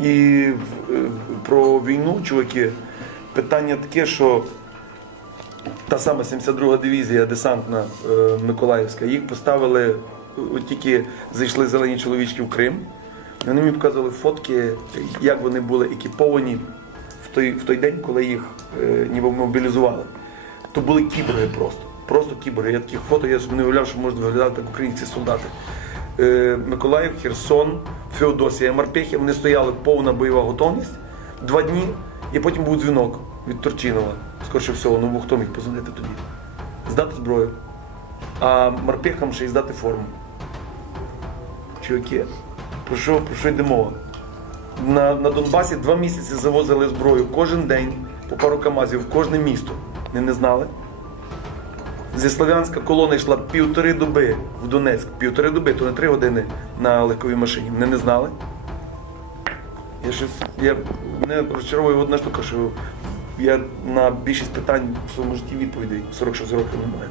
І е, про війну, чуваки, питання таке, що та сама 72 дивізія десантна е, Миколаївська, їх поставили, е, от тільки зайшли зелені чоловічки в Крим. І вони мені показували фотки, як вони були екіповані в той, в той день, коли їх е, ніби мобілізували. То були кіборги просто. Просто кіборги. Я таких фото, я собі не уявляв, що можуть виглядати так українські солдати. Е, Миколаїв, Херсон, Феодосія, Марпехи, вони стояли повна бойова готовність два дні, і потім був дзвінок від Турчинова. Скорше всього, ну хто міг позвонити тоді? Здати зброю. А Марпехам ще й здати форму. Чуваки, про що, про що йде мова? На, на Донбасі два місяці завозили зброю кожен день по пару камазів в кожне місто. Не, не знали. Зі Слов'янська колона йшла півтори доби в Донецьк. Півтори доби, то не три години на легковій машині. Мене не знали. Я щось. Я мене розчаровує одна штука, що я на більшість питань в своєму житті відповідей 46 років не маю.